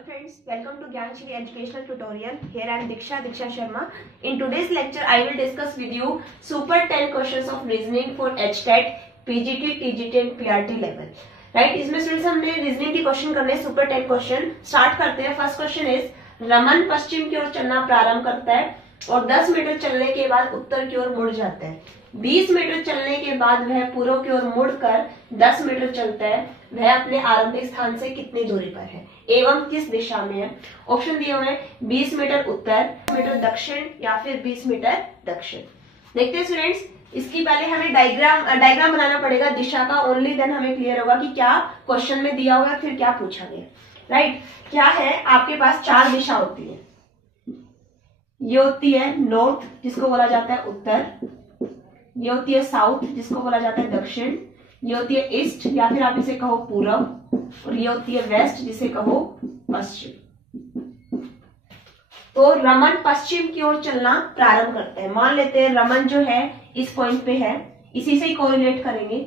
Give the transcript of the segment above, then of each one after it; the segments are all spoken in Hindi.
Hello friends, welcome to Gyanshri Educational Tutorial. Here I am Diksha Sharma. In today's lecture, I will discuss with you Super 10 questions of reasoning for HTET, PGT, TGT and PRT level. Right? इसमें स्टूडेंट्स हमने रीजनिंग की क्वेश्चन करने सुपर 10 क्वेश्चन स्टार्ट करते हैं. फर्स्ट क्वेश्चन इज रमन पश्चिम की ओर चलना प्रारंभ करता है और 10 मीटर चलने के बाद उत्तर की ओर मुड़ जाता है. 20 मीटर चलने के बाद वह पूर्व की ओर मुड़कर 10 मीटर चलता है. वह अपने आरंभिक स्थान से कितनी दूरी पर है एवं किस दिशा में है. ऑप्शन दिए हुए हैं 20 मीटर उत्तर, 20 मीटर दक्षिण या फिर 20 मीटर दक्षिण. देखते हैं स्टूडेंट्स, इसकी पहले हमें डायग्राम बनाना पड़ेगा दिशा का. ओनली देन हमें क्लियर होगा कि क्या क्वेश्चन में दिया हुआ है फिर क्या पूछा गया. राइट, क्या है आपके पास 4 दिशा होती है. ये होती है नॉर्थ जिसको बोला जाता है उत्तर, ये होती है साउथ जिसको बोला जाता है दक्षिण, ये होती है ईस्ट या फिर आप इसे कहो पूर्व, और ये होती है वेस्ट जिसे कहो पश्चिम. तो रमन पश्चिम की ओर चलना प्रारंभ करते हैं. मान लेते हैं रमन जो है इस पॉइंट पे है, इसी से ही कोरिलेट करेंगे.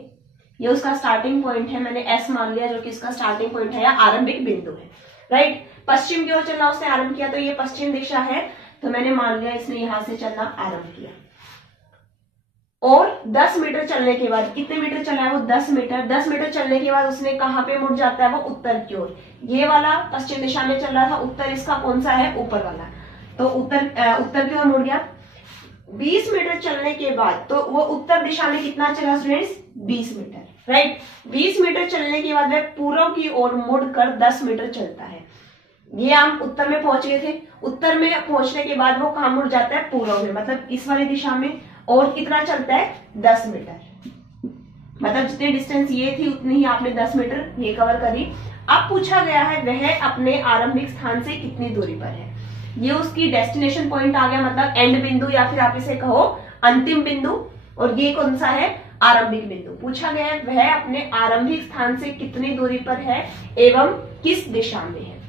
ये उसका स्टार्टिंग पॉइंट है, मैंने एस मान लिया जो कि इसका स्टार्टिंग पॉइंट है या आरंभिक बिंदु है. राइट, पश्चिम की ओर चलना उसने आरंभ किया तो ये पश्चिम दिशा है, तो मैंने मान लिया इसने यहां से चलना आरंभ किया. और 10 मीटर चलने के बाद, कितने मीटर चला है वो 10 मीटर. 10 मीटर चलने के बाद उसने कहां पे मुड़ जाता है वो उत्तर की ओर. ये वाला पश्चिम दिशा में चल रहा था, उत्तर इसका कौन सा है ऊपर वाला, तो उत्तर की ओर मुड़ गया. 20 मीटर चलने के बाद तो वो उत्तर दिशा में कितना चला स्टूडेंट्स 20 मीटर. राइट, 20 मीटर चलने के बाद वह पूर्व की ओर मुड़कर 10 मीटर चलता है. ये हम उत्तर में पहुंच गए थे. उत्तर में पहुंचने के बाद वो कहां मुड़ जाता है पूर्व में, मतलब इस वाली दिशा में. और कितना चलता है 10 मीटर, मतलब जितनी डिस्टेंस ये थी उतनी ही आपने 10 मीटर ये कवर करी. अब पूछा गया है वह अपने आरंभिक स्थान से कितनी दूरी पर है. ये उसकी डेस्टिनेशन पॉइंट आ गया, मतलब एंड बिंदु या फिर आप इसे कहो अंतिम बिंदु. और ये कौन सा है आरंभिक बिंदु. पूछा गया है वह अपने आरंभिक स्थान से कितनी दूरी पर है एवं किस दिशा में है.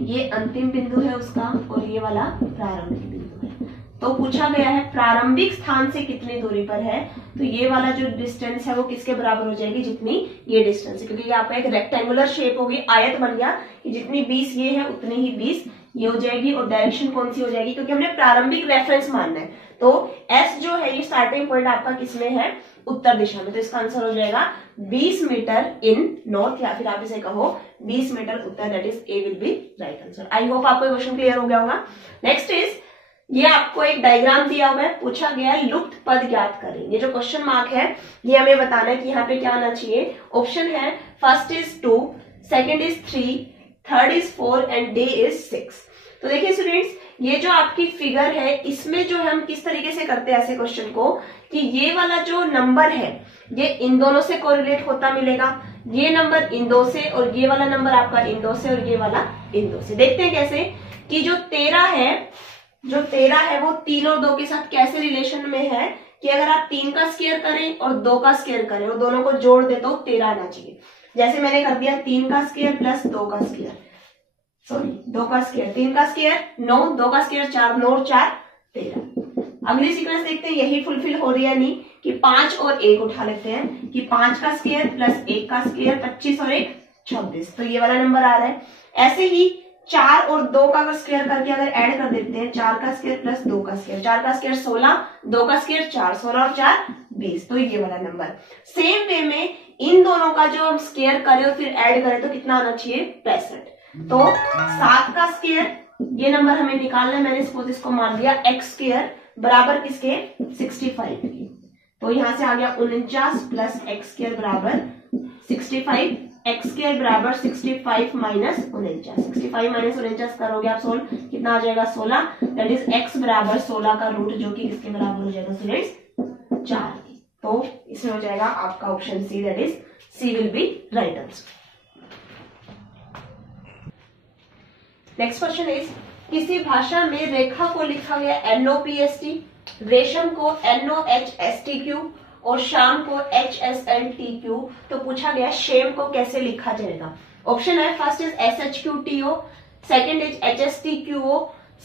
ये अंतिम बिंदु है उसका और ये वाला प्रारंभिक बिंदु है. तो पूछा गया है प्रारंभिक स्थान से कितनी दूरी पर है, तो ये वाला जो डिस्टेंस है वो किसके बराबर हो जाएगी जितनी ये डिस्टेंस है, क्योंकि ये आपका एक रेक्टेंगुलर शेप होगी, आयत बन गया कि जितनी 20 ये है उतनी ही 20 ये हो जाएगी. और डायरेक्शन कौन सी हो जाएगी, क्योंकि हमने प्रारंभिक रेफरेंस मानना है. तो एस जो है ये स्टार्टिंग पॉइंट आपका किसमें है उत्तर दिशा में, तो इसका आंसर हो जाएगा 20 मीटर इन नॉर्थ या फिर आप इसे कहो 20 मीटर उत्तर. That is a will be right answer. I hope आपको क्वेश्चन क्लियर हो गया होगा. नेक्स्ट इज, ये आपको एक डायग्राम दिया हुआ है, पूछा गया है लुप्त पद ज्ञात करें. ये जो क्वेश्चन मार्क है ये हमें बताना है कि यहाँ पे क्या आना चाहिए. ऑप्शन है first is 2, second is 3, third is 4 and day is 6. तो देखिए स्टूडेंट्स, ये जो आपकी फिगर है इसमें जो है हम किस तरीके से करते हैं ऐसे क्वेश्चन को कि ये वाला जो नंबर है ये इन दोनों से कोरिलेट होता मिलेगा, ये नंबर इन दो से और ये वाला नंबर आपका इन दो से और ये वाला इन दो से. देखते हैं कैसे कि जो 13 है वो 3 और 2 के साथ कैसे रिलेशन में है कि अगर आप 3 का स्क्वायर करें और 2 का स्क्वायर करें और दोनों को जोड़ दे तो 13 आना चाहिए. जैसे मैंने कर दिया 3 का स्क्वायर प्लस 2 का स्क्वायर, सॉरी 2 का स्क्वायर, 3 का स्क्वायर 9, 2 का स्क्वायर 4, 9 और 4 13. अगली सीक्वेंस देखते हैं यही फुलफिल हो रही है नहीं कि 5 और 1 उठा लेते हैं कि 5 का स्क्वायर प्लस 1 का स्क्वायर 25 और 1 26, तो ये वाला नंबर आ रहा है. ऐसे ही 4 और 2 का स्क्वायर करके अगर ऐड कर देते हैं 4 का स्क्वायर प्लस 2 का स्क्वायर, 4 का स्क्वायर 16, 2 का स्क्वायर 4, 16 और 4 20, तो ये वाला नंबर. सेम वे में इन दोनों का जो हम स्क्वायर करें और फिर ऐड करें तो कितना आना चाहिए 65. तो 7 का स्क्वायर ये नंबर हमें निकालना है. मैंने सपोज इसको मान लिया एक्स स्क्वायर बराबर किसके 65 की, तो यहां से आ गया 49 प्लस एक्स स्क्वायर बराबर 65, एक्स स्क्वायर बराबर 65 माइनस 49. 65 माइनस 49 करोगे आप सोल्व, कितना आ जाएगा 16. दैट इज एक्स बराबर 16 का रूट जो कि किसके बराबर हो जाएगा स्टूडेंट्स 4 की. तो इसमें हो जाएगा आपका option C, that is C will be right answer. Next question is, किसी भाषा में रेखा को लिखा गया NOPST, रेशम को NOHSTQ और शाम को HSLTQ. तो पूछा गया शेम को कैसे लिखा जाएगा. ऑप्शन है first is SHQTO, second is HSTQO,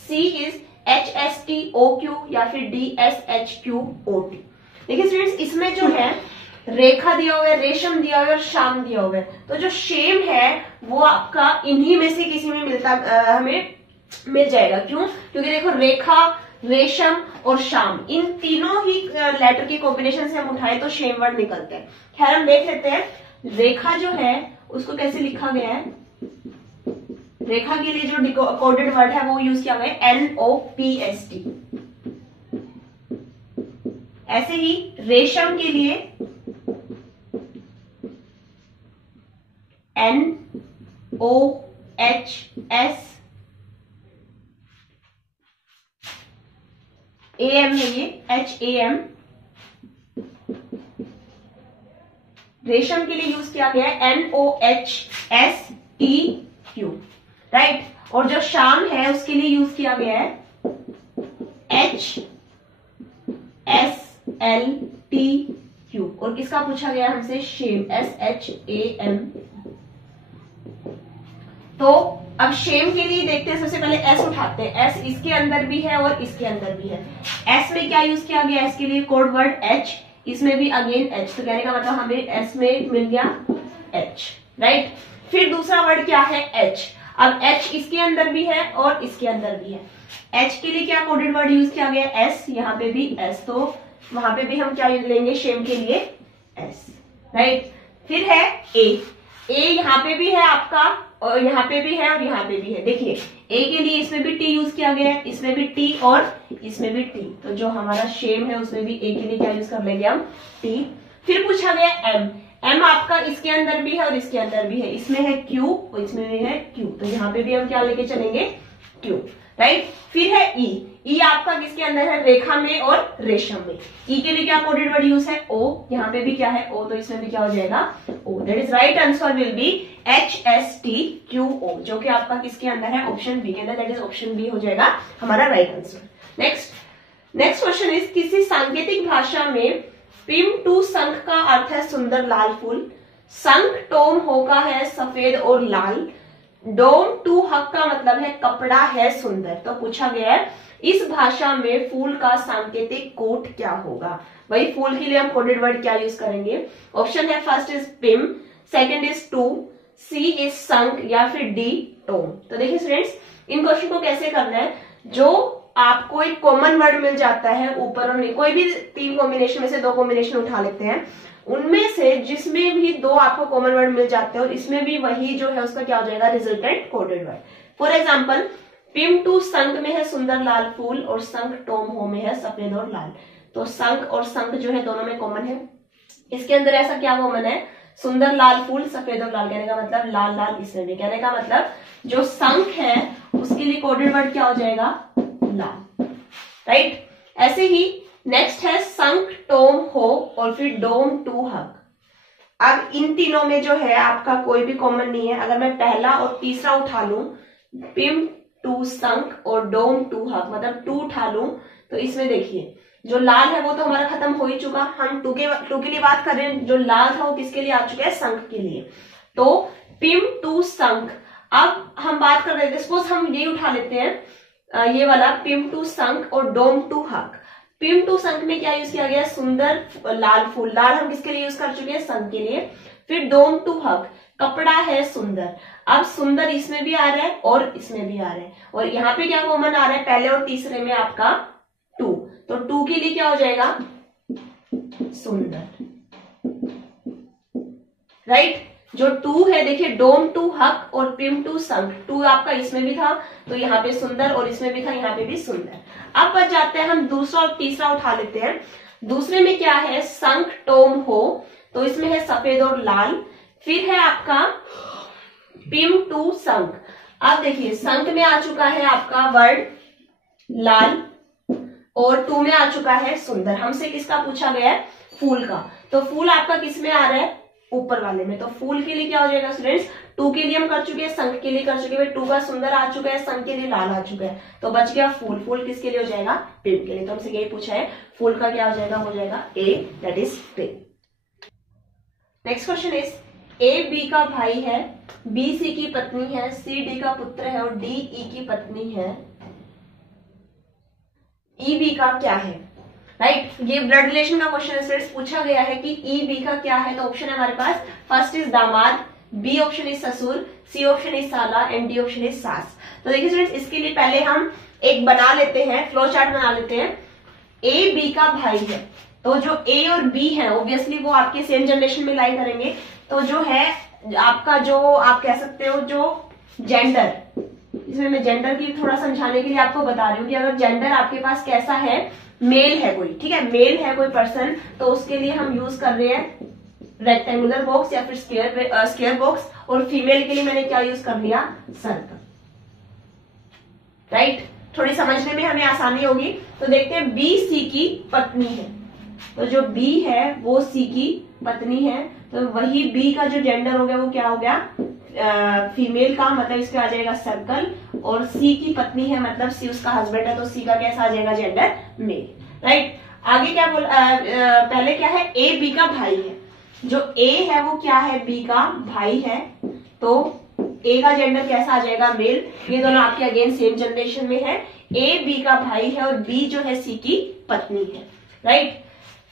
C is HSTOQ या फिर DSHQOT. देखिए स्टूडेंट्स, इसमें जो है रेखा दिया हुआ है, रेशम दिया हुआ है और श्याम दिया हुआ है। तो जो शेम है वो आपका इन्हीं में से किसी में हमें मिल जाएगा। क्यों? क्योंकि देखो रेखा, रेशम और श्याम, इन तीनों ही लेटर के कॉम्बिनेशन से हम उठाए तो शेम वर्ड निकलते हैं। खैर हम देख लेते हैं रेखा जो है उसको कैसे लिखा गया है। रेखा के लिए जो कोडेड वर्ड है वो यूज किया गया है NOPST। ऐसे ही रेशम के लिए NOHS AM है ये HAM। रेशम के लिए यूज किया गया है NOHSEQ, राइट। और जो श्याम है उसके लिए यूज किया गया है HSLTQ। और किसका पूछा गया हमसे? शेम, SHAM। तो अब शेम के लिए देखते हैं, सबसे पहले एस उठाते हैं। एस इसके अंदर भी है और इसके अंदर भी है। एस में क्या यूज किया गया? एस के लिए कोड वर्ड एच, इसमें भी अगेन एच। तो कहने का मतलब हमें एस में मिल गया एच, राइट। फिर दूसरा वर्ड क्या है? एच। अब एच इसके अंदर भी है और इसके अंदर भी है। एच के लिए क्या कोडेड वर्ड यूज किया गया? एस। यहाँ पे भी एस, तो वहां पे भी हम क्या यूज लेंगे? शेम के लिए एस, राइट। फिर है ए। ए यहाँ पे भी है आपका, और यहाँ पे भी है और यहाँ पे भी है। देखिए ए के लिए इसमें भी टी यूज किया गया है, इसमें भी टी और इसमें भी टी। तो जो हमारा शेम है उसमें भी ए के लिए क्या यूज कर लेंगे हम? टी। फिर पूछा गया एम। एम आपका इसके अंदर भी है और इसके अंदर भी है। इसमें है क्यू और इसमें भी है क्यू, तो यहाँ पे भी हम क्या लेके चलेंगे? Q, right. फिर है ई। ई आपका किसके अंदर है? रेखा में और रेशम में। ई के लिए क्या कोडेड वर्ड यूज है? ओ। यहाँ पे भी क्या है? ओ, तो इसमें भी क्या हो जाएगा? O. That is right answer will be HSTQO, जो कि आपका किसके अंदर है? ऑप्शन बी के अंदर। दैट इज ऑप्शन बी हो जाएगा हमारा right answer. Next question is, किसी सांकेतिक भाषा में पिम टू शंख का अर्थ है सुंदर लाल फूल, शंख टोम हो का है सफेद और लाल, डोम टू हक का मतलब है कपड़ा है सुंदर। तो पूछा गया है इस भाषा में फूल का सांकेतिक कोड क्या होगा? वही फूल के लिए हम कोडेड वर्ड क्या यूज करेंगे? ऑप्शन है फर्स्ट इज पिम, सेकंड इज टू, सी इज शंख या फिर डी टोम। तो देखिए स्टूडेंट्स, इन क्वेश्चन को कैसे करना है, जो आपको एक कॉमन वर्ड मिल जाता है ऊपर और कोई भी तीन कॉम्बिनेशन में से दो कॉम्बिनेशन उठा लेते हैं, उनमें से जिसमें भी दो आपको कॉमन वर्ड मिल जाते हैं और इसमें भी वही जो है उसका क्या हो जाएगा? Resultant coded word. For example पिम टू शंख में है सुंदर लाल फूल और शंख टोम हो में है सफेद और लाल। तो शंख और शंख जो है दोनों में कॉमन है। इसके अंदर ऐसा क्या कॉमन है? सुंदर लाल फूल, सफेद और लाल। कहने का मतलब लाल लाल इसमें भी। कहने का मतलब जो शंख है उसके लिए कोडेड वर्ड क्या हो जाएगा? लाल, राइट। ऐसे ही नेक्स्ट है शंख टोम हो और फिर डोम टू हक। अब इन तीनों में जो है आपका कोई भी कॉमन नहीं है। अगर मैं पहला और तीसरा उठा लूं, पिम टू शंख और डोम टू हक, मतलब टू उठा लूं, तो इसमें देखिए जो लाल है वो तो हमारा खत्म हो ही चुका। हम टू के लिए बात कर रहे हैं। जो लाल था वो किसके लिए आ चुका है? शंख के लिए। तो पिम टू शंख। अब हम बात कर रहे थे, सपोज हम ये उठा लेते हैं, ये वाला पिम टू शंख और डोम टू हक। पिम टू शंख में क्या यूज किया गया? सुंदर लाल फूल। लाल हम किसके लिए यूज कर चुके हैं? शंख के लिए। फिर डोम टू हक, कपड़ा है सुंदर। अब सुंदर इसमें भी आ रहा है और इसमें भी आ रहा है, और यहाँ पे क्या कॉमन आ रहा है? पहले और तीसरे में आपका टू। तो टू के लिए क्या हो जाएगा? सुंदर, राइट। जो टू है देखिए, डोम टू हक और पिम टू शंख, टू आपका इसमें भी था तो यहाँ पे सुंदर, और इसमें भी था यहाँ पे भी सुंदर। अब बच जाते हैं हम दूसरा और तीसरा उठा लेते हैं। दूसरे में क्या है? शंख टोम हो, तो इसमें है सफेद और लाल। फिर है आपका पिम टू शंख। अब देखिए शंख में आ चुका है आपका वर्ड लाल और टू में आ चुका है सुंदर। हमसे किसका पूछा गया है? फूल का। तो फूल आपका किस में आ रहा है? ऊपर वाले में। तो फूल के लिए क्या हो जाएगा स्टूडेंट्स? टू के लिए हम कर चुके हैं, शंख के लिए कर चुके हैं। टू का सुंदर आ चुका है, शंख के लिए लाल आ चुका है, तो बच गया फूल। फूल किसके लिए हो जाएगा? पिम के लिए। तो हमसे यही पूछा है, फूल का क्या हो जाएगा? हो जाएगा ए, दैट इज पिम। Next question is, A B का भाई है, बी सी की पत्नी है, सी डी का पुत्र है और डी ई की पत्नी है। ई बी का क्या है? राइट। ये ब्लड रिलेशन का क्वेश्चन पूछा गया है कि ई बी का क्या है, तो ऑप्शन है हमारे पास, फर्स्ट इज दामाद, बी ऑप्शन इज ससुर, सी ऑप्शन इज साला एंड डी ऑप्शन इज सास। तो देखिए स्टूडेंट्स, इसके लिए पहले हम एक बना लेते हैं, फ्लो चार्ट बना लेते हैं। ए बी का भाई है, तो जो ए और बी है ऑब्वियसली वो आपके सेम जनरेशन में लाई करेंगे। तो जो है आपका, जो आप कह सकते हो जो जेंडर, इसमें मैं जेंडर की थोड़ा समझाने के लिए आपको बता रही हूँ कि अगर जेंडर आपके पास कैसा है, मेल है कोई, ठीक है, मेल है कोई पर्सन, तो उसके लिए हम यूज कर रहे हैं रेक्टेंगुलर बॉक्स या फिर स्क्वायर बॉक्स, और फीमेल के लिए मैंने क्या यूज कर लिया, सर्कल। राइट, थोड़ी समझने में हमें आसानी होगी। तो देखते हैं, बी सी की पत्नी है, तो जो बी है वो सी की पत्नी है, तो वही बी का जो जेंडर हो गया वो क्या हो गया, फीमेल का, मतलब इसके आ जाएगा सर्कल, और सी की पत्नी है मतलब सी उसका हस्बैंड है, तो सी का कैसा आ जाएगा, जेंडर मेल। राइट, आगे क्या बोल, पहले क्या है, ए बी का भाई है, जो ए है वो क्या है, बी का भाई है, तो ए का जेंडर कैसा आ जाएगा, मेल। ये दोनों आपके अगेन सेम जनरेशन में है, ए बी का भाई है और बी जो है सी की पत्नी है। राइट,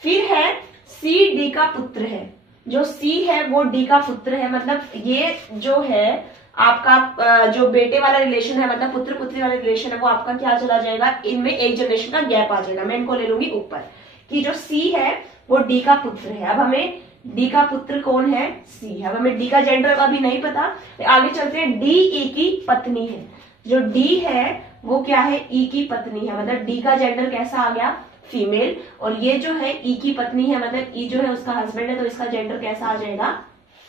फिर है सी डी का पुत्र है, जो सी है वो डी का पुत्र है, मतलब ये जो है आपका जो बेटे वाला रिलेशन है, मतलब पुत्र पुत्री वाला रिलेशन है, वो आपका क्या चला जाएगा, इनमें एक जनरेशन का गैप आ जाएगा। मैं इनको ले लूंगी ऊपर कि जो सी है वो डी का पुत्र है। अब हमें डी का पुत्र कौन है, सी है। अब हमें डी का जेंडर अभी नहीं पता, आगे चलते हैं। डी ई की पत्नी है, जो डी है वो क्या है, ई की पत्नी है, मतलब डी का जेंडर कैसा आ गया, फीमेल, और ये जो है ई की पत्नी है, मतलब ई जो है उसका हस्बैंड है, तो इसका जेंडर कैसा आ जाएगा,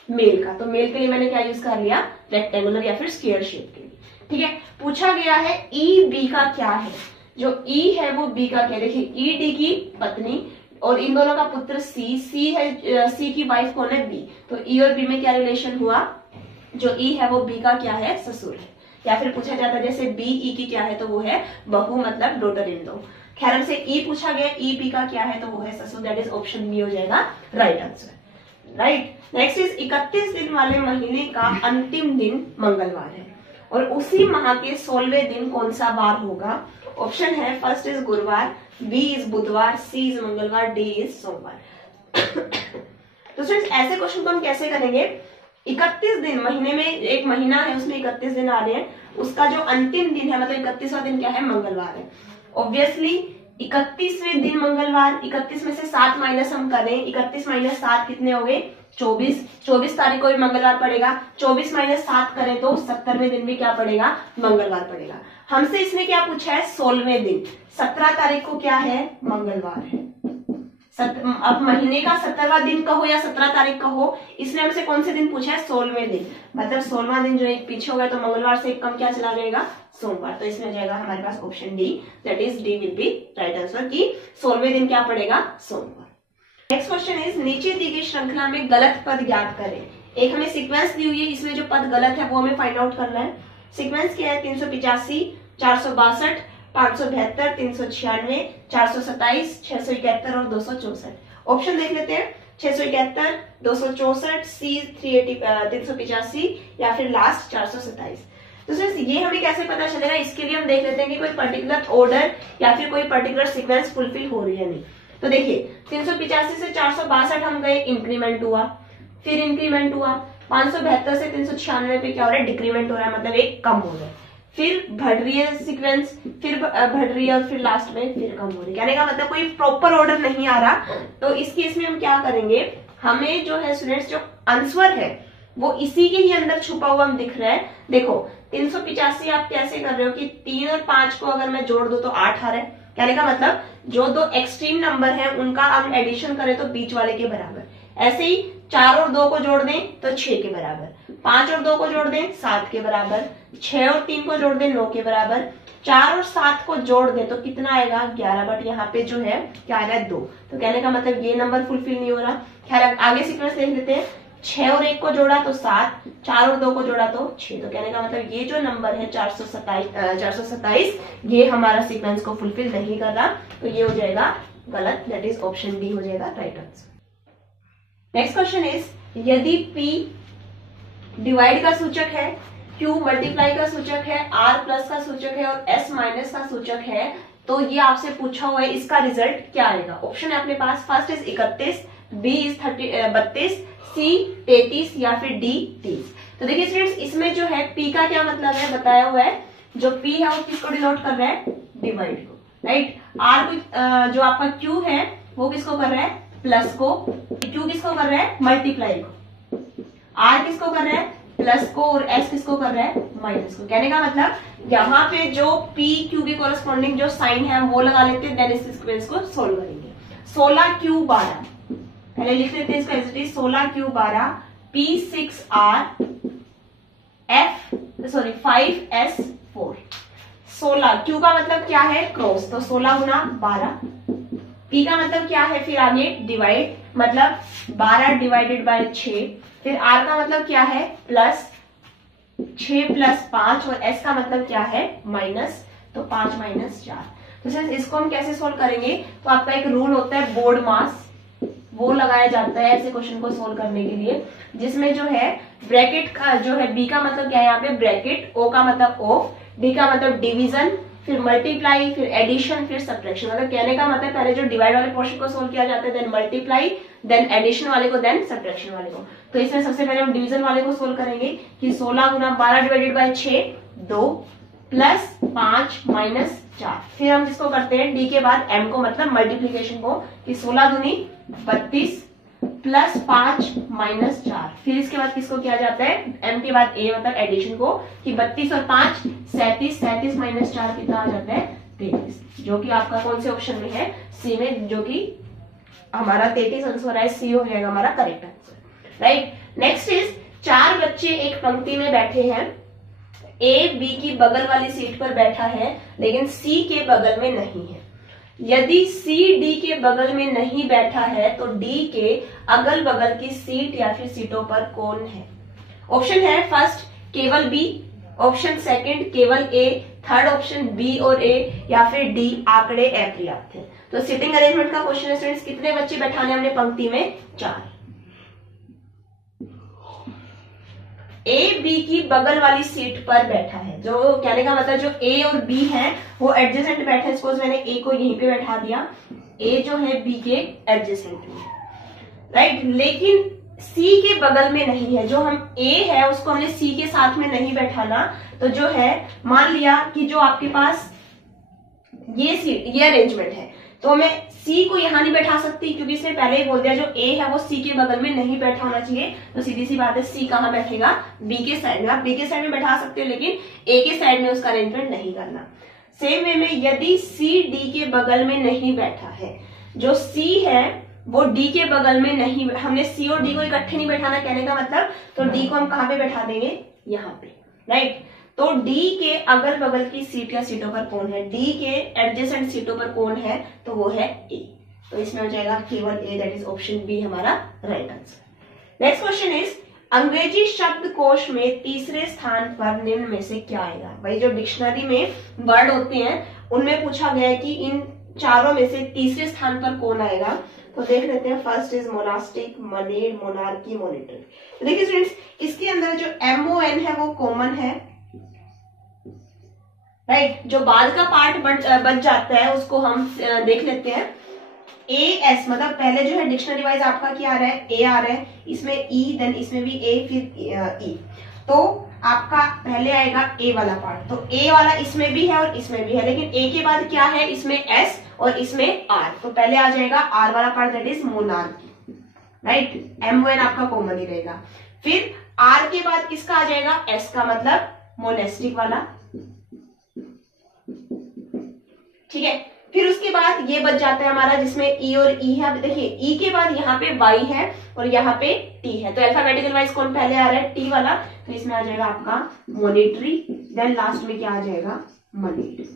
मेल का। तो मेल के लिए मैंने क्या यूज कर लिया, रेक्टेंगुलर या फिर स्क्वायर शेप के लिए। ठीक है, पूछा गया है ई बी का क्या है, जो ई है वो बी का क्या, देखिए ई डी की पत्नी और इन दोनों का पुत्र सी, सी है, सी की वाइफ कौन है, बी, तो ई और बी में क्या रिलेशन हुआ, जो ई है वो बी का क्या है, ससुर है। या फिर पूछा जाता है जैसे बी ई की क्या है, तो वो है बहू, मतलब डॉटर इन लॉ। खैर हमसे ई पूछा गया, ई बी का क्या है, तो वो है ससुर, दैट इज ऑप्शन बी हो जाएगा right answer. Right, next is 31 दिन वाले महीने का अंतिम दिन मंगलवार है और उसी माह के 16वें दिन कौन सा वार होगा। ऑप्शन है, फर्स्ट इज गुरुवार, बी इज बुधवार, सी इज मंगलवार, डी इज सोमवार। तो फ्रेंड्स ऐसे क्वेश्चन को हम कैसे करेंगे, 31 दिन, महीने में एक महीना है उसमें 31 दिन आ रहे हैं, उसका जो अंतिम दिन है मतलब 31वां दिन क्या है, मंगलवार है। ऑब्वियसली 31वें दिन मंगलवार, 31 में से 7 माइनस हम करें, 31 माइनस 7 कितने हो गए, 24, 24 तारीख को भी मंगलवार पड़ेगा, 24 माइनस 7 करें तो 70वें दिन भी क्या पड़ेगा, मंगलवार पड़ेगा। हमसे इसने क्या पूछा है, 16वें दिन, 17 तारीख को क्या है, मंगलवार है। अब महीने का 17वां दिन कहो या 17 तारीख कहो, इसने हमसे कौन से दिन पूछा है, 16वें दिन, मतलब 16वां दिन जो एक पीछे होगा तो मंगलवार से एक कम क्या चला जाएगा, सोमवार। तो इसमें जाएगा हमारे पास option D, that is D will be right answer, कि 16वें दिन क्या पड़ेगा, सोमवार। नेक्स्ट क्वेश्चन इज, नीचे दी गई श्रृंखला में गलत पद ज्ञात करें। एक हमें सीक्वेंस दी हुई है, इसमें जो पद गलत है वो हमें फाइंड आउट करना है। सीक्वेंस क्या है, 385, 462, 572, 396, 427, 671 और 264। ऑप्शन देख लेते हैं, 671, 264, सी 385 या फिर लास्ट 427। तो सर ये हमें कैसे पता चलेगा, इसके लिए हम देख लेते हैं कि कोई पर्टिकुलर ऑर्डर या फिर कोई पर्टिकुलर सीक्वेंस फुलफिल हो रही है नहीं। तो देखिए 385 से 462 हम गए, इंक्रीमेंट हुआ, फिर इंक्रीमेंट हुआ, 572 से 396 पे क्या हो रहा है, डिक्रीमेंट हो रहा है, मतलब एक कम हो रहा है, फिर बढ़ रही है सीक्वेंस, फिर बढ़ रही है और फिर लास्ट में फिर कम हो रही है। कहने का मतलब कोई प्रॉपर ऑर्डर नहीं आ रहा। तो इस केस में हम क्या करेंगे, हमें जो है स्टूडेंट्स जो आंसर है वो इसी के ही अंदर छुपा हुआ हम दिख रहा है। देखो 385 आप कैसे कर रहे हो कि 3 और 5 को अगर मैं जोड़ दूं तो 8 आ रहा है। कहने का मतलब जो दो एक्सट्रीम नंबर है उनका हम एडिशन करें तो बीच वाले के बराबर। ऐसे ही 4 और 2 को जोड़ दें तो 6 के बराबर, 5 और 2 को जोड़ दें 7 के बराबर, 6 और 3 को जोड़ दें 9 के बराबर, 4 और 7 को जोड़ दें तो कितना आएगा 11, बट यहाँ पे जो है क्या आ रहा है 2। तो कहने का मतलब ये नंबर फुलफिल नहीं हो रहा। खैर आगे सीक्वेंस देख लेते हैं, 6 और 1 को जोड़ा तो 7, 4 और 2 को जोड़ा तो 6। तो कहने का मतलब ये जो नंबर है 427 ये हमारा सीक्वेंस को फुलफिल नहीं कर रहा, तो ये हो जाएगा गलत, दैट इज ऑप्शन डी हो जाएगा right answer. Next question is, यदि P डिवाइड का सूचक है, Q मल्टीप्लाई का सूचक है, R प्लस का सूचक है और S माइनस का सूचक है, तो ये आपसे पूछा हुआ है, इसका रिजल्ट क्या आएगा। ऑप्शन है अपने पास, फर्स्ट इज 31, बी इज 32, सी 33 या फिर डी 30। तो देखिए स्टूडेंट्स, इसमें जो है पी का क्या मतलब है बताया हुआ है, जो पी है वो किसको डिनोट कर रहा है, डिवाइड को, राइट। आर को जो आपका क्यू है वो किसको कर रहा है, प्लस को, क्यू किसको कर रहा है, मल्टीप्लाई को, आर किसको कर रहा है, प्लस को, और एस किसको कर रहा है, माइनस को। कहने का मतलब यहाँ पे जो पी क्यू के कोरस्पॉन्डिंग जो साइन है वो लगा लेते हैं, देन इस सीक्वेंस को सोल्व करेंगे। 16 क्यू 12, पहले लिख लेते हैं इसका as 16 Q 12, P 6 R F 5s 4। 16 Q का मतलब क्या है, क्रॉस, तो 16 गुना 12। पी का मतलब क्या है, फिर आगे डिवाइड, मतलब 12 डिवाइडेड बाय 6। फिर आर का मतलब क्या है, प्लस, 6 प्लस 5, और एस का मतलब क्या है, माइनस, तो 5 माइनस 4। तो सिर्फ इसको हम कैसे सोल्व करेंगे, तो आपका एक रूल होता है बोर्ड मास, वो लगाया जाता है ऐसे क्वेश्चन को सोल्व करने के लिए, जिसमें जो है ब्रैकेट का जो है, बी का मतलब क्या है यहाँ पे ब्रैकेट, ओ का मतलब ऑफ, डी का मतलब डिवीजन, फिर मल्टीप्लाई, फिर एडिशन, फिर सब्ट्रैक्शन। मतलब कहने का मतलब पहले जो डिवाइड वाले पोर्शन को सोल्व किया जाता है, देन मल्टीप्लाई, देन एडिशन वाले को, देन सब्ट्रैक्शन वाले को। तो इसमें सबसे पहले हम डिवीजन वाले को सोल्व करेंगे कि 16 गुना 12 डिवाइडेड बाय 6 2 प्लस 5 माइनस 4। फिर हम इसको करते हैं डी के बाद एम को, मतलब मल्टीप्लीकेशन को, कि 16 दूनी 32 प्लस 5 माइनस 4। फिर इसके बाद किसको किया जाता है, एम के बाद ए मतलब एडिशन को, कि 32 और 5 37, 37 माइनस 4 कितना आ जाता है, 33, जो कि आपका कौन से ऑप्शन में है, सी में, जो कि हमारा 33 आंसर है, सी हो जाएगा हमारा correct answer, right. Next is 4 बच्चे एक पंक्ति में बैठे हैं, ए बी की बगल वाली सीट पर बैठा है लेकिन सी के बगल में नहीं है। यदि सी डी के बगल में नहीं बैठा है तो डी के अगल बगल की सीट या फिर सीटों पर कौन है। ऑप्शन है फर्स्ट केवल बी, ऑप्शन सेकंड केवल ए, थर्ड ऑप्शन बी और ए, या फिर डी आंकड़े अपर्याप्त है। तो सीटिंग अरेंजमेंट का क्वेश्चन है स्टूडेंट्स, कितने बच्चे बैठाने हमने पंक्ति में, 4। ए बी की बगल वाली सीट पर बैठा है, जो कहने का मतलब जो ए और बी है वो एडजेसेंट बैठे हैं। सपोज मैंने ए को यहीं पे बैठा दिया, ए जो है बी के एडजेसेंट में, राइट। लेकिन सी के बगल में नहीं है, जो हम ए है उसको हमने सी के साथ में नहीं बैठाना। तो जो है मान लिया कि जो आपके पास ये सीट, ये अरेंजमेंट है, तो मैं सी को यहां नहीं बैठा सकती क्योंकि इसने पहले ही बोल दिया जो ए है वो सी के बगल में नहीं बैठा होना चाहिए। तो सीधी सी बात है सी कहां बैठेगा, बी के साइड में। आप बी के साइड में बैठा सकते हो लेकिन ए के साइड में उसका अरेंजमेंट नहीं करना। सेम वे में यदि सी डी के बगल में नहीं बैठा है, जो सी है वो डी के बगल में नहीं, हमने सी और डी को इकट्ठे नहीं बैठाना कहने का मतलब, तो डी को हम कहां पे बैठा देंगे, यहाँ पे, राइट। तो डी के अगल बगल की सीट या सीटों पर कौन है, डी के एडजेसेंट सीटों पर कौन है, तो वो है ए। तो इसमें हो जाएगा केवल ए, दैट इज ऑप्शन बी हमारा right answer. Next question is अंग्रेजी शब्दकोश में तीसरे स्थान पर निम्न में से क्या आएगा। भाई जो डिक्शनरी में वर्ड होते हैं उनमें पूछा गया है कि इन चारों में से तीसरे स्थान पर कौन आएगा। तो देख लेते हैं, first is monastic, Maner, monarchy, monitor. तो देखिए स्टूडेंट्स, इसके अंदर जो MON है वो कॉमन है, राइट। जो बाद का पार्ट बच जाता है उसको हम देख लेते हैं। AS मतलब पहले जो है डिक्शनरी वाइज आपका क्या आ रहा है, A आ रहा है, इसमें E, देन इसमें भी A, फिर E। तो आपका पहले आएगा A वाला पार्ट, तो A वाला इसमें भी है और इसमें भी है, लेकिन A के बाद क्या है, इसमें S और इसमें R। तो पहले आ जाएगा R वाला part, that is monarchy, right. MON आपका कॉमन ही रहेगा। फिर R के बाद किसका आ जाएगा, S का मतलब मोनेस्टिक वाला, ठीक है। फिर उसके बाद ये बच जाता है हमारा जिसमें ई और ई है। अब देखिए ई के बाद यहाँ पे वाई है और यहाँ पे टी है, तो अल्फाबेटिकल वाइज कौन पहले आ रहा है, टी वाला। तो इसमें आ जाएगा आपका मॉनिटरी, देन लास्ट में क्या आ जाएगा, मनी।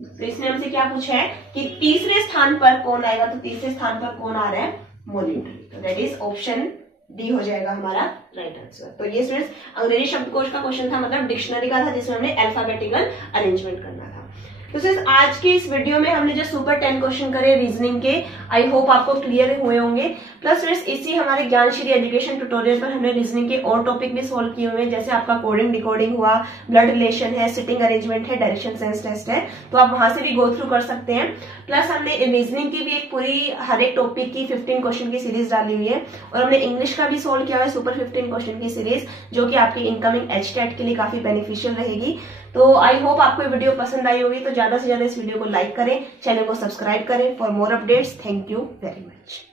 तो इसने हमसे क्या पूछा है कि तीसरे स्थान पर कौन आएगा, तो तीसरे स्थान पर कौन आ रहा है, मॉनिटरी। तो दैट इज ऑप्शन डी हो जाएगा हमारा राइट आंसर। तो ये स्टूडेंट्स अंग्रेजी शब्दकोश का क्वेश्चन था, मतलब डिक्शनरी का था, जिसमें हमने अल्फाबेटिकल अरेंजमेंट करना था। तो सिर्फ आज की इस वीडियो में हमने जो सुपर 10 क्वेश्चन करे रीजनिंग के, आई होप आपको क्लियर हुए होंगे। प्लस फ्रेंड्स इसी हमारे ज्ञानश्री एजुकेशन ट्यूटोरियल पर हमने रीजनिंग के और टॉपिक भी सोल्व किए हुए हैं, जैसे आपका कोडिंग डिकोडिंग हुआ, ब्लड रिलेशन है, सिटिंग अरेंजमेंट है, डायरेक्शन सेंस टेस्ट है, तो आप वहां से भी गो थ्रू कर सकते हैं। प्लस हमने रीजनिंग की भी एक पूरी हर एक टॉपिक की 15 क्वेश्चन की सीरीज डाली हुई है, और हमने इंग्लिश का भी सोल्व किया हुआ है सुपर 15 क्वेश्चन की सीरीज, जो कि आपकी इनकमिंग HTET के लिए काफी बेनिफिशियल रहेगी। तो आई होप आपको ये वीडियो पसंद आई होगी, तो ज्यादा से ज्यादा इस वीडियो को लाइक करें, चैनल को सब्सक्राइब करें for more updates. Thank you very much.